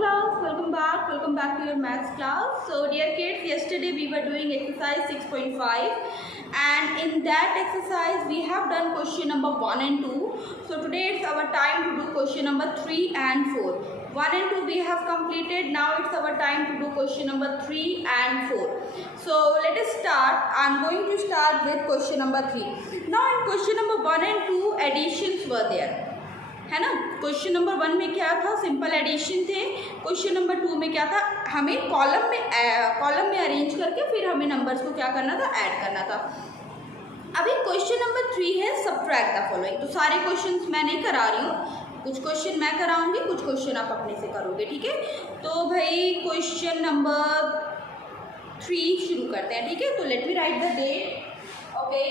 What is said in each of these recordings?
welcome back to your maths class. So dear kids, yesterday we were doing exercise 6.5 and in that exercise we have done question number 1 and 2. So today it's our time to do question number 3 and 4. 1 and 2 we have completed. Now it's our time to do question number 3 and 4. So let us start. I'm going to start with question number 3. Now in question number 1 and 2 additions were there, है ना. Question number 1 में क्या था, simple addition थे. Question number 2 में क्या था, हमें कॉलम में अरेंज करके फिर हमें नंबर्स को क्या करना था, ऐड करना था. अभी क्वेश्चन नंबर 3 है सब्ट्रैक्ट द फॉलोइंग. तो सारे क्वेश्चंस मैं नहीं करा रही हूँ, कुछ क्वेश्चन मैं कराऊंगी, कुछ क्वेश्चन आप अपने से करोगे, ठीक है. तो भाई क्वेश्चन नंबर 3 शुरू करते हैं, ठीक है. तो let me write the date. Okay,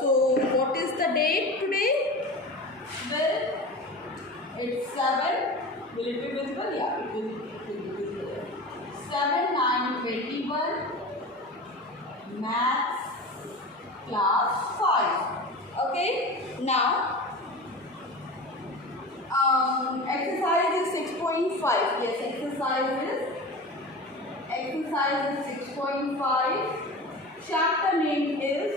so what is the date today? Well, it's 7. Will it be visible? Yeah, it will be visible. 7/9/21. Maths class 5. Okay. Now, exercise is 6.5. Yes, exercise is 6.5. Chapter name is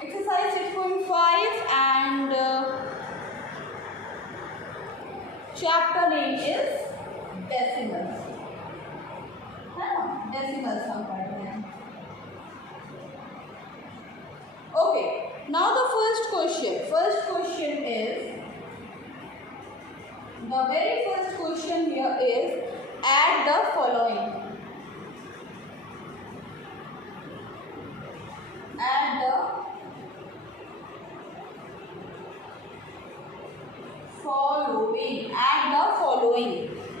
exercise 6.5 and chapter name is decimals, है ना. Decimals हम पढ़ते हैं. Okay, now the first question is, the very first question here is add the following. Add the following.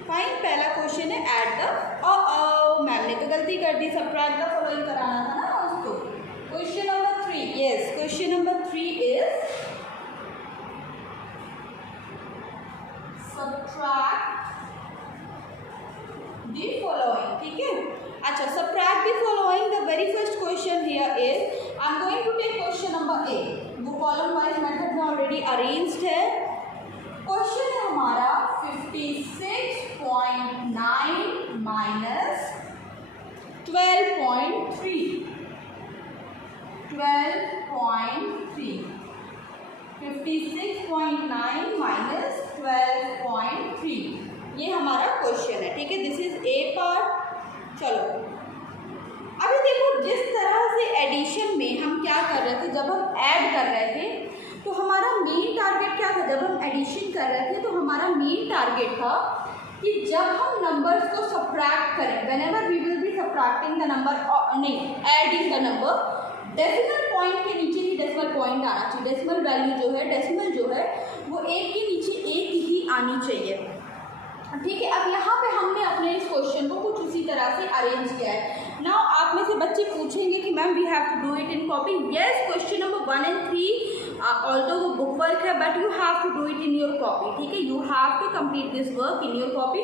Fine. पहला question है add the, ma'am ने तो गलती कर दी, सब्ट्रैक्ट द फॉलोइंग कराना था ना उसको. Question number 3, yes, question number 3 is subtract the following, ठीक है. अच्छा, subtract the following. The very first question here is, I am going to take question number A. वो कॉलम वाइज मेथड में already arranged है. Question है हमारा 56.9 minus 12.3. 56.9 minus 12.3 ये हमारा क्वेश्चन है, ठीक है. This is a part. चलो अभी देखो, जिस तरह से एडिशन में हम क्या कर रहे थे, जब हम ऐड कर रहे थे तो हमारा मेन टारगेट क्या था. जब हम एडिशन कर रहे थे तो हमारा मेन टारगेट था कि जब हम नंबर्स को सब्ट्रैक्ट करें, whenever we will be subtracting the number, नहीं adding the number, decimal point के नीचे ही डेसिमल पॉइंट आना चाहिए. डेसिमल वैल्यू जो है, डेसिमल जो है वो एक के नीचे एक ही आनी चाहिए, ठीक है. अब यहाँ पे हमने अपने इस क्वेश्चन को कुछ उसी तरह से अरेंज किया है. नाउ आप में से बच्चे पूछेंगे कि ma'am we have to do it in copy. Yes, question number 1 and 3 although वो बुक वर्क है, but you have to do it in your copy, ठीक है. You have to complete this work in your copy.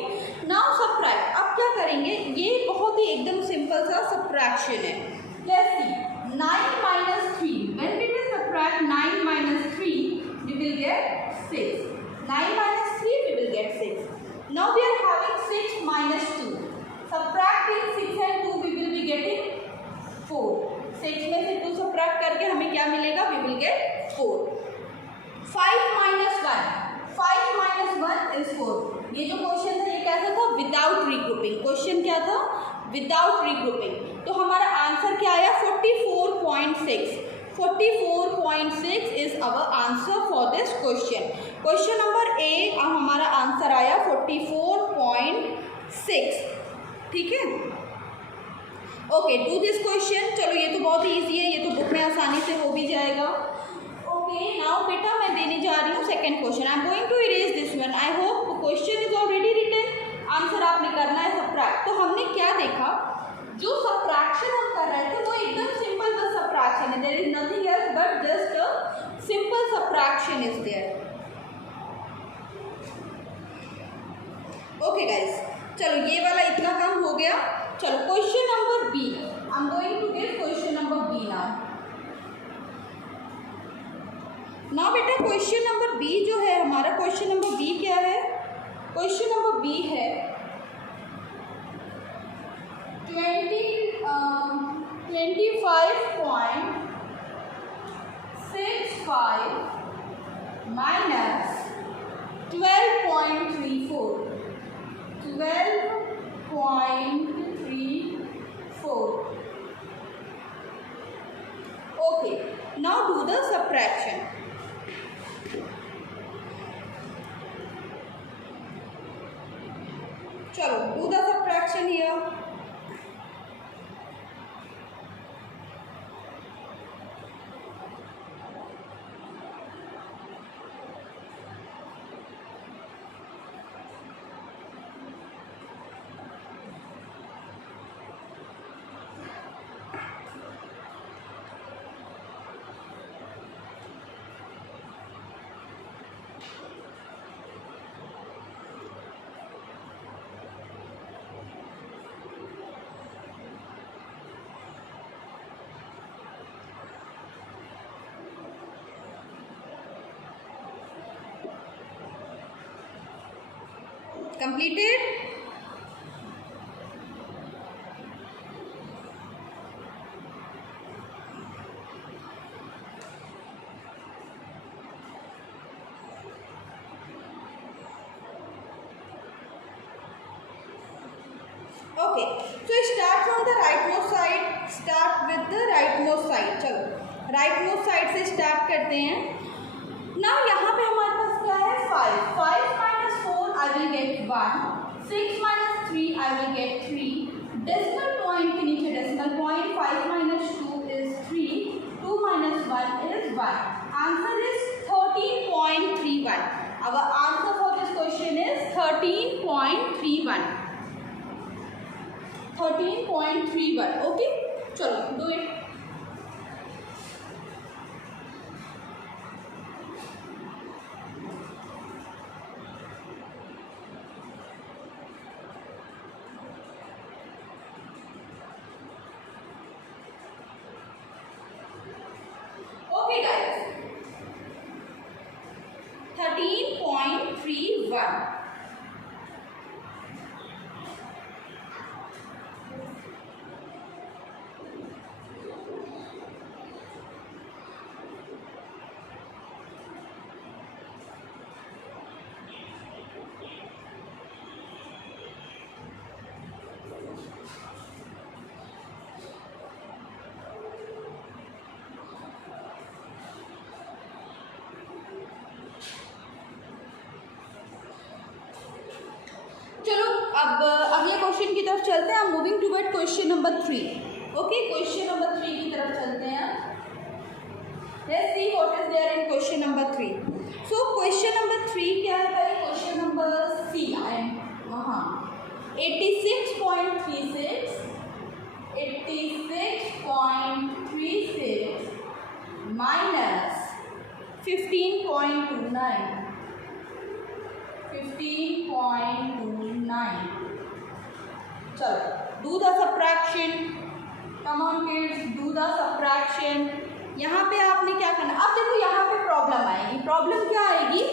Now subtract. अब क्या करेंगे, ये बहुत ही एकदम सिंपल सा सब्ट्रैक्शन है. Let's see, 9 minus 3. When we will subtract 9 minus 3, we will get 6. 9 minus 3, we will get 6. Now we are having 6 minus 2. Subtracting 6 and 2, we will be getting 4. 6 में से 2 subtract करके हमें क्या मिलेगा, we will get 4. 5 minus 1. 5 minus 1 is 4. ये जो question था ये कैसा था, विदाउट रीग्रुपिंग. क्वेश्चन क्या था, विदाउट रीग्रुपिंग. तो हमारा आंसर क्या आया, 44.6. 44.6 is our answer for this question. Question number ए हमारा आंसर आया 44.6, ठीक है. Okay, do this question. चलो ये तो बहुत ईजी है, ये तो बुक में आसानी से हो भी जाएगा. ओके, नाउ बेटा मैं देने जा रही हूँ second question. I am going to erase this one. I hope question is already written. Answer आपने करना है सब्ट्रैक्ट. तो हमने क्या देखा, जो सब्ट्रैक्शन हम कर रहे थे वो एकदम सिंपल बस सब्ट्रैक्शन है. There is nothing else but just a simple subtraction is there. Okay guys, चलो ये वाला इतना काम हो गया. चलो question number B. I am going to give question number B now. ना बेटा क्वेश्चन नंबर बी जो है हमारा, क्वेश्चन नंबर बी क्या है, क्वेश्चन नंबर बी है 25.65 minus 12.34. 12.34. Okay, now do the subtraction. चलो do the subtraction here. Completed? Okay, so start from the rightmost side. Start with the rightmost side. चलो rightmost side से start करते हैं. Now यहाँ पे हमारे पास क्या है 5 minus 4 I will get 1, 6 minus 3 I will get 3, decimal point के नीचे decimal point 5 minus 2 is 3, 2 minus 1 is 1. Answer is 13.31. Our answer for this question is 13.31. 13.31. Okay, चलो do it. Okay guys, 13.31. अब अगले क्वेश्चन की तरफ चलते हैं. Moving toward question number 3. Okay, question number 3 की तरफ चलते हैं. Let's see what is there in question number 3. So question number 3 क्या है? पहले question number C I am 86.36 minus 15.29. 15.29. चलो do the subtraction. Come on kids, do the subtraction. यहाँ पे आपने क्या करना? अब देखो यहाँ पे प्रॉब्लम आएगी. प्रॉब्लम क्या आएगी?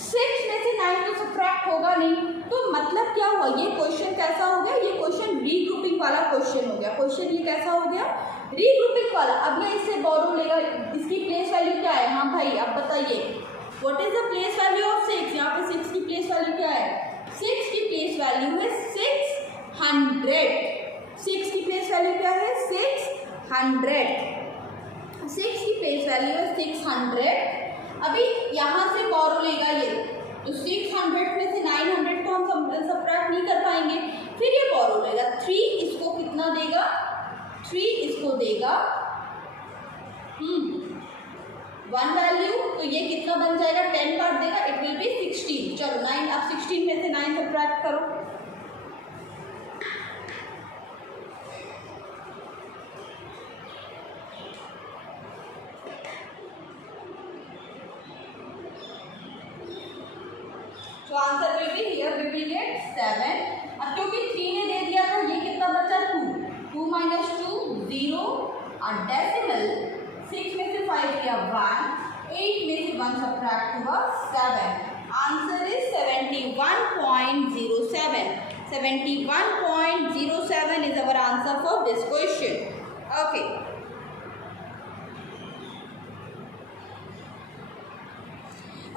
6 में से 9 तो सब्ट्रैक्ट होगा नहीं. तो मतलब क्या हुआ? ये क्वेश्चन कैसा हो गया? ये क्वेश्चन रीग्रुपिंग वाला क्वेश्चन हो गया. क्वेश्चन ये कैसा हो गया? रीग्रुपिंग वाला. अब ये इससे बोरो लेगा. इसकी प्लेस वैल्यू क्या है? हाँ भाई अब बताइए. What is the place value of 6? यहाँ पे 6 की प्लेस वैल्यू क्या है? 6 की प्लेस वैल्यू है 600. 6 की प्लेस वैल्यू क्या है? 600. 6 की प्लेस वैल्यू है 600. अभी यहाँ से बोरो लेगा ये, तो 600 में से 900 को हम सब्ट्रैक्ट नहीं कर पाएंगे. फिर ये बोरो लेगा. 3 इसको कितना देगा? 3 इसको देगा 1 वैल्यू. तो ये कितना बन जाएगा? 10 काट देगा. It will be 16. चलो 9. अब 16 में से 9 सब्ट्रैक्ट करो. तो answer will be here we will get 7. अब क्योंकि 3 ने दे दिया था, ये कितना बचा? 2. 2 minus 2 0. और डेसिमल 6 में से 5 दिया 1. 8 में से 1 सब्ट्रैक्ट हुआ 7. Answer is 71.07. 71.07 is our answer for this question. Okay.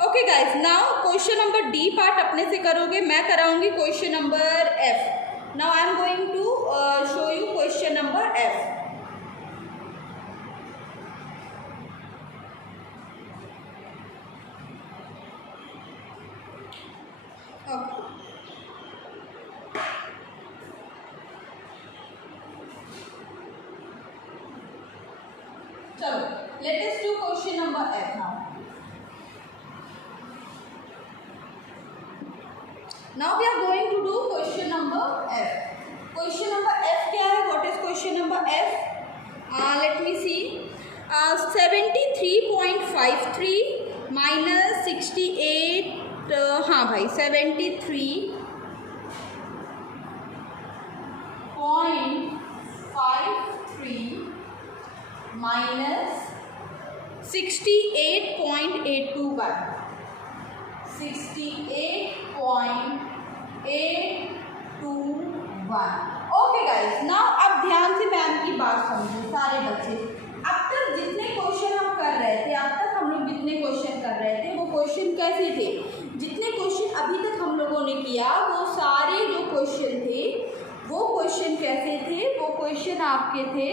Okay guys, now question number D part अपने से करोगे, मैं कराऊंगी question number F. Now I am going to show you question number F. Okay. So let us do question number F now. Now we are going to do question number F. Question number F क्या है? What is question number F? Let me see. 73.53 minus 68. हाँ भाई 73.53 minus 68.821. 68.821. Okay guys, now अब ध्यान से ma'am की बात समझिए सारे बच्चे। अब तक जितने क्वेश्चन हम कर रहे थे, अब तक हम लोग जितने क्वेश्चन कर रहे थे वो क्वेश्चन कैसे थे? जितने क्वेश्चन अभी तक हम लोगों ने किया वो सारे जो क्वेश्चन थे वो क्वेश्चन कैसे थे? वो क्वेश्चन आपके थे,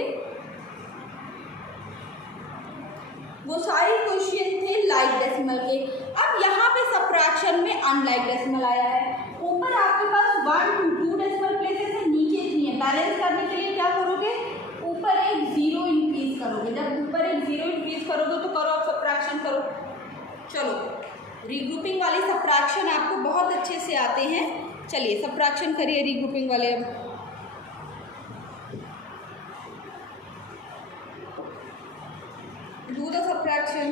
वो सारे क्वेश्चन थे लाइक डेसिमल के। अब यहाँ पे सबट्रैक्शन में अनलाइक डेसिमल आया है। ऊपर आपके पास 1 to 2 डेसिमल प्लेसेस है, नीचे 3 है। बैलेंस करने के लिए क्या करोगे? ऊपर एक 0 इंक्रीज करोगे। जब ऊपर एक 0 इंक्रीज करोगे तो करो आप सबट्रैक्शन करो। चलो रीग्रुपिंग वाले सबट्रैक्शन आपको बहुत अच्छे से आते हैं। चलिए सबट्रैक्शन करिए रीग्रुपिंग वाले। अब do the subtraction.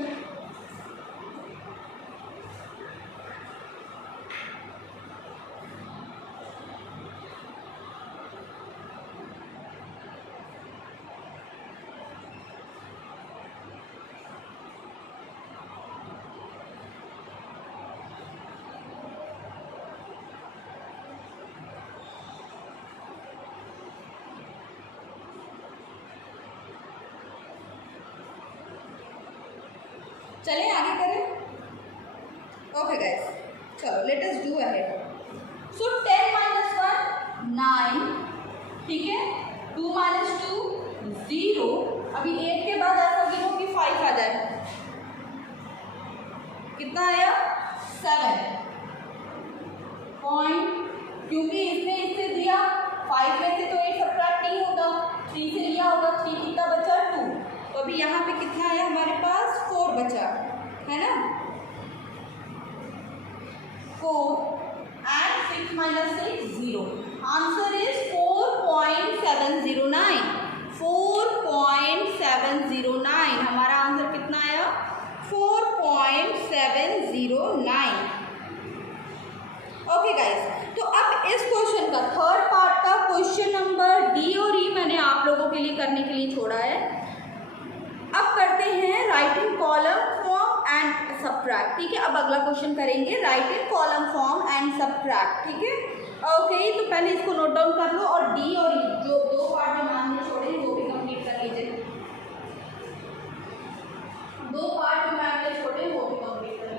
चलें आगे करें। ओके गाइस, चलो let us do ahead. So 10 minus 1 9, ठीक है। 2 minus 2 0। अभी 8 के बाद ऐसा गिनो कि 5 आ जाए। कितना आया? 7 पॉइंट, क्योंकि इसने इससे दिया 5 में से तो 8 सब्ट्रैक्ट नहीं होगा, 3 से लिया होगा। 3 कितना बचा? 2। तो अभी यहाँ पे कितना आया हमारे पास? 4 बचा है ना। 4 and 6 minus 6 0. Answer is 4.709. 4.709 हमारा आंसर कितना आया? 4.709. ओके गाइस, तो अब इस क्वेश्चन का थर्ड पार्ट का क्वेश्चन नंबर डी और ई मैंने आप लोगों के लिए करने के लिए छोड़ा है। अब करते हैं right in column form and subtract, ठीक है। अब अगला क्वेश्चन करेंगे right in column form and subtract, ठीक है। ओके, तो पहले इसको नोट डाउन कर लो और डी और ई जो 2 पार्ट जो मैम ने छोड़े वो भी कंप्लीट कर लीजिए। 2 पार्ट जो मैम ने छोड़े वो भी कंप्लीट कर लीजिए।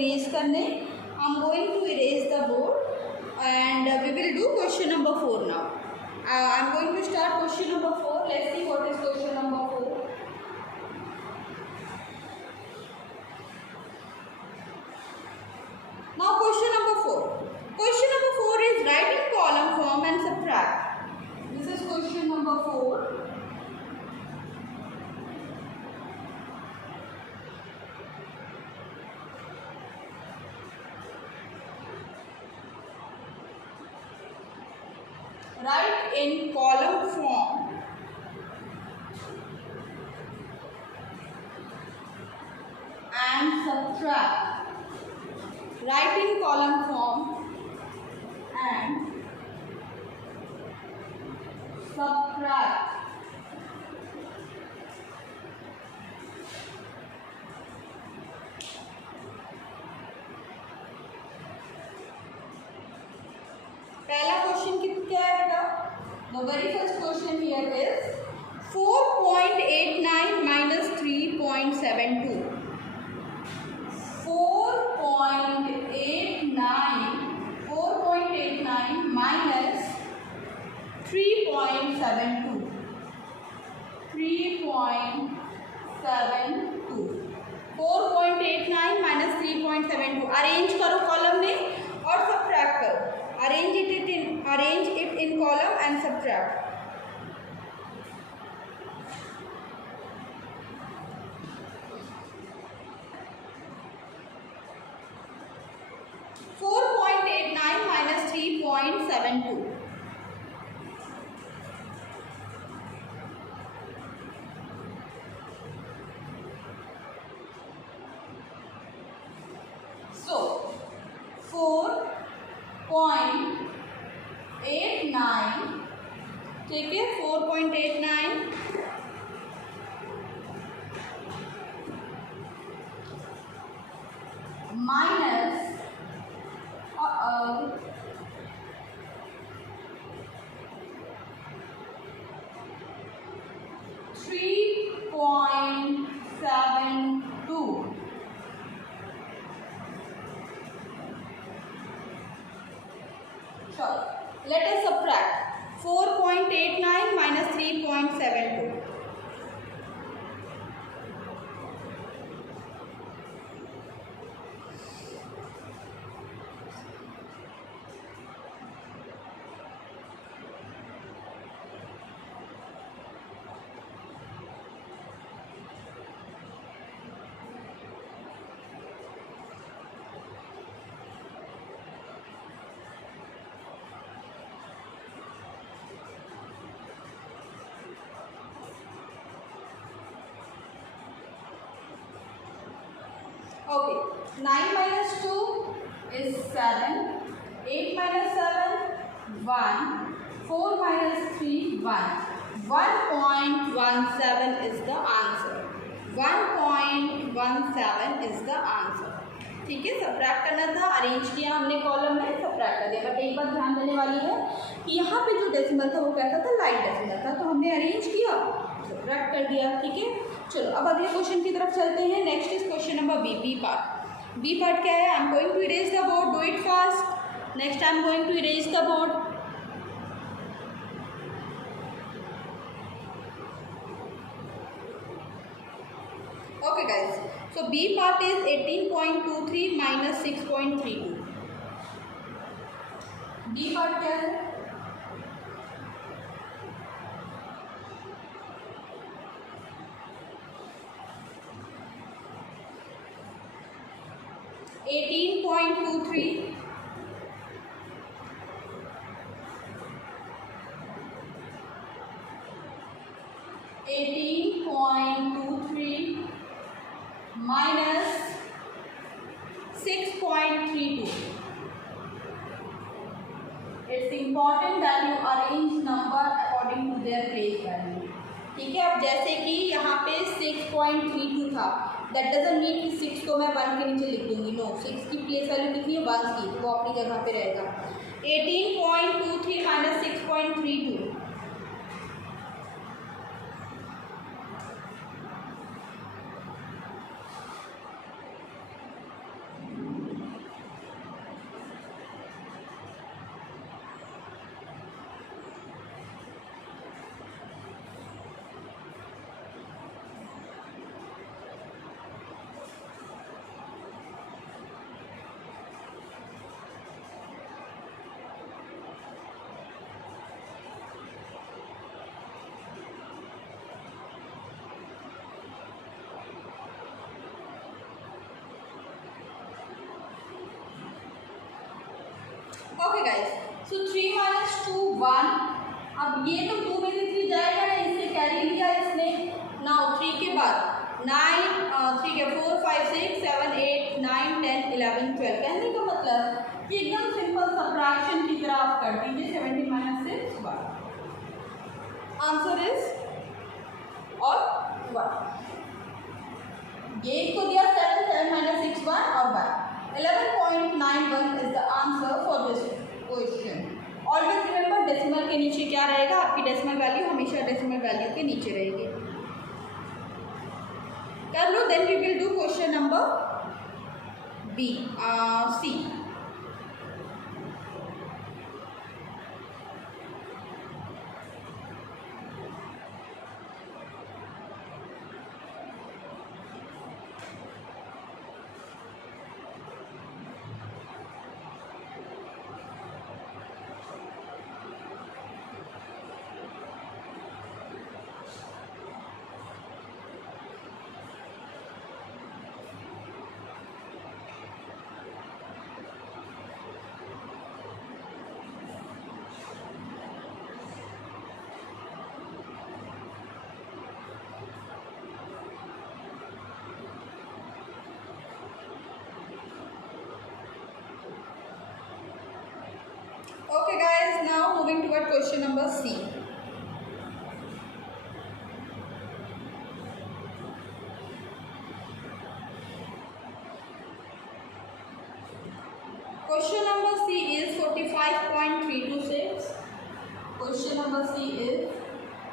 इरेज करने. I am going to erase the board and we will do question number 4 now. I am going to start question number 4. Let's see what is question number 4. Now question number 4. Question number 4 is write in column form and subtract. This is question number 4. Write in column form and subtract. Write in column form and subtract. पहला question क्या है बेटा? The very first question here is 4.89 minus 3.72. 4.89 minus 3.72. 3.72. 4.89 minus 3.72. Arrange करो column में और subtract करो. Arrange it in column and subtract. minus 3.72. So 4.89, ठीक है, 4.89 minus 3.72. Sure. Let us subtract 4.89 minus 3.72. Okay, 9 minus 2 is 7, 8 minus 7, 1, 4 minus 3, 1. 1.17 is the answer. 1.17 is the answer. ठीक है, subtract करना था, अरेंज किया हमने कॉलम में, सब्ट्रैक्ट कर दिया. बट एक बात ध्यान देने वाली है कि यहाँ पे जो डेसिमल था वो कैसा था? लाइट डेसिमल था. तो हमने अरेंज किया, सब्ट्रैक्ट कर दिया. ठीक है, चलो अब अगले क्वेश्चन की तरफ चलते हैं. Next is question number B. B part. B part क्या है? I am going to erase the board. Do it fast. Next I am going to erase the board. Okay guys, so B part is 18.23 minus 6.32. B part क्या है? $18.23 minus 6.32. It's important that you arrange number according to their place value. ठीक है, अब जैसे कि यहाँ पे 6.32 था, दैट डजंट मीन कि 6 को मैं 1 के नीचे लिख दूंगी. नो, 6 की प्लेस वैल्यू कितनी है? 1 की, वो अपनी जगह पे रहेगा. 18.23 minus 6.32. ओके गाइस, सो 3 माइनस 2 1। अब ये तो 2 में से 3 जाएगा ना, इससे कैरी लिया इसने। नाउ 3 के बाद 9 3 के 4 5 6 7 8 9 10 11 12। कहने का मतलब कि एकदम सिंपल सब्ट्रैक्शन की तरह आप कर दीजिए। 17 माइनस 6 1। आंसर इज और 1। ये तो दिया 7 7 माइनस 6 1 और 1। 11.91 is the answer for this question. Always remember decimal के नीचे क्या रहेगा, आपकी डेसिमल वैल्यू हमेशा डेसिमल वैल्यू के नीचे रहेगी। कर लो, then we will do question number C. Okay guys, now moving toward question number C. Question number C is 45.326. Question number C is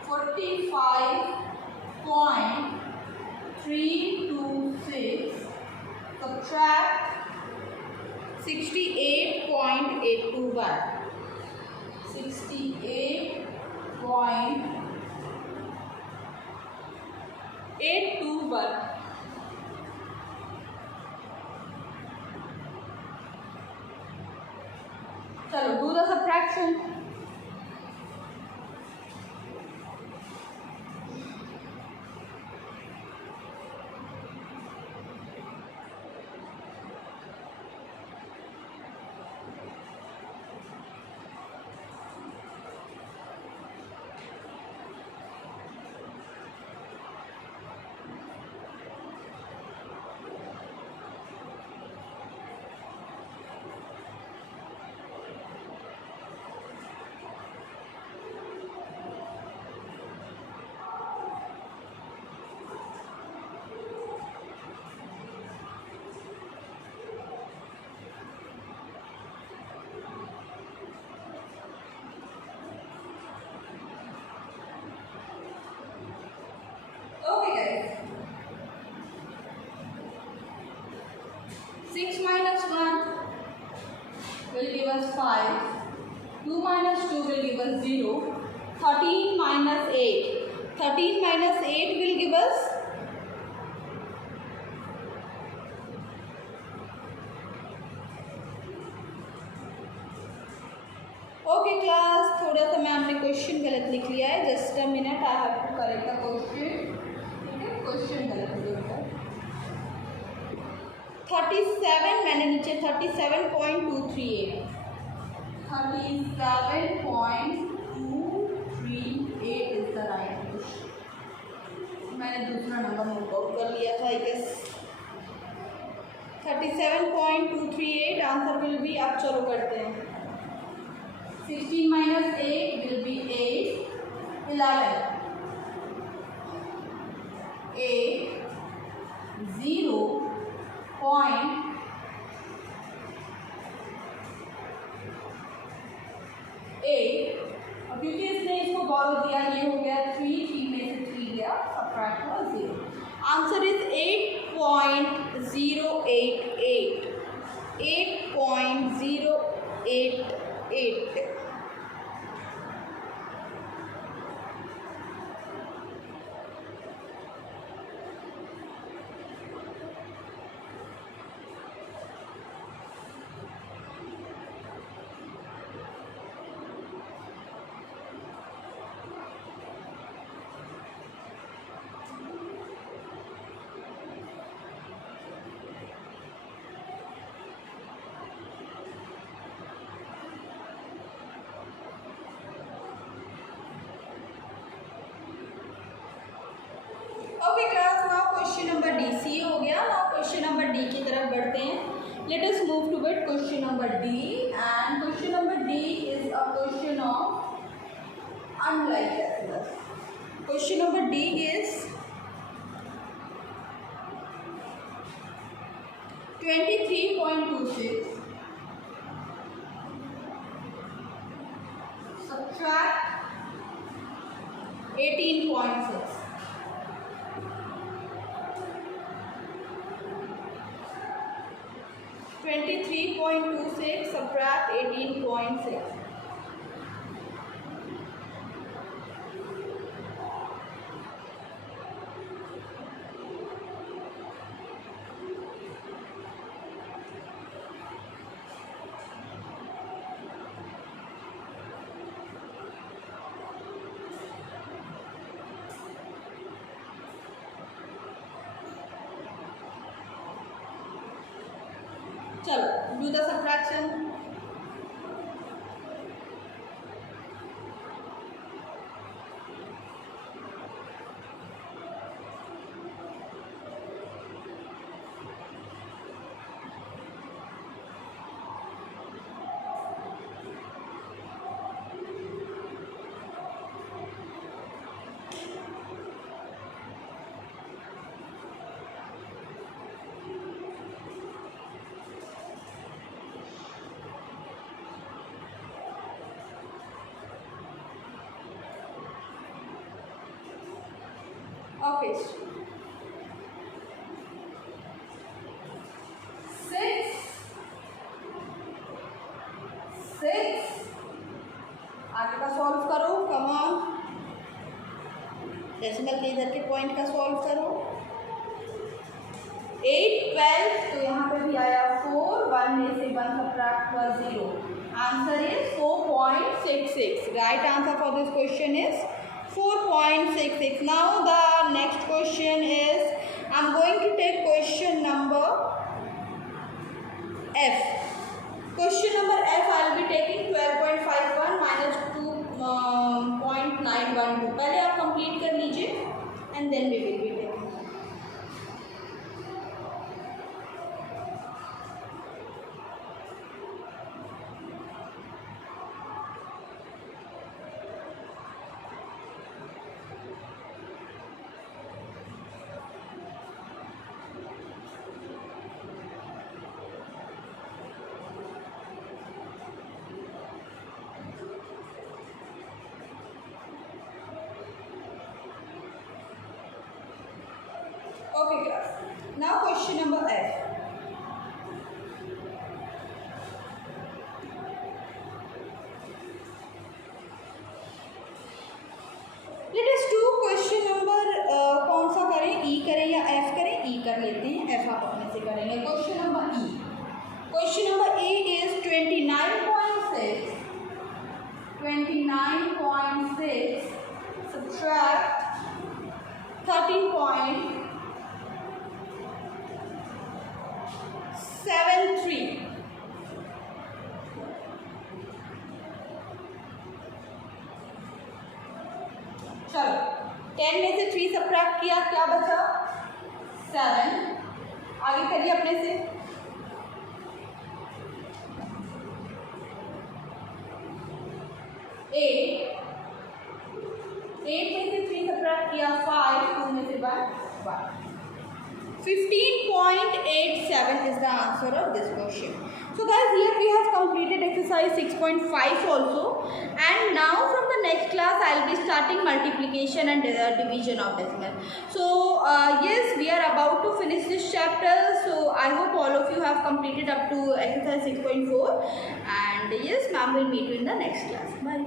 45.326. Subtract 68.821. 68.821. चलो do the subtraction. Okay guys, 6 minus 1 will give us 5. 2 minus 2 will give us 0. 13 minus 8. 13 minus 8 will give us okay class, थोड़ा सा मैं आपने question गलत लिख लिया है। Just a minute, I have to correct the question. ठीक है, क्वेश्चन गलत लिखा है। 37 मैंने नीचे 37.238 37.238 इज द राइट क्वेश्चन। मैंने दूसरा नंबर नोट आउट कर लिया था। I guess 37.238 answer will be. अब चलो करते हैं। 16 minus 8 will be 8. 11. 8 0 point 8। अब क्योंकि इसने इसको बोरो दिया, ये हो गया 3 में से 3 गया, सबट्रैक्ट हुआ 0। Answer is 8.088। 8.088। let us move toward question number D, and question number D is a question of unlike decimals. Question number D is 23.26 subtract 18.6. 23.26 subtract 18.6. चलो do the subtraction. Okay. 6 आगे का सॉल्व करो, come on. Decimal के इधर के point का solve करो। 8 12 तो यहाँ पे भी आया 4, 1 में से 1 subtract हुआ 0. Answer is 4.66. Right answer for this question is 4.66. Now the next question is, I'm going to take question number F. Question number F I will be taking 12.51 minus 2.912. पहले आप कंप्लीट कर लीजिए and then we will be taking. Okay class, now question number F. Let us do question number कौन सा करें, E करें या F करें? E कर लेते हैं, F आप अपने से करेंगे. Question number E. Question number E is 29.6 subtract 13.73. चलो 10 में से 3 सबट्रैक्ट किया, क्या बचा? 7. आगे करिए अपने से. 8 में से 3 सबट्रैक्ट किया 5, 2 में से 1. 15.87 is the answer of this question. So guys, here we have completed exercise 6.5 also, and now from the next class I will be starting multiplication and division of decimal. So yes, we are about to finish this chapter, so I hope all of you have completed up to exercise 6.4, and yes, ma'am will meet you in the next class. Bye.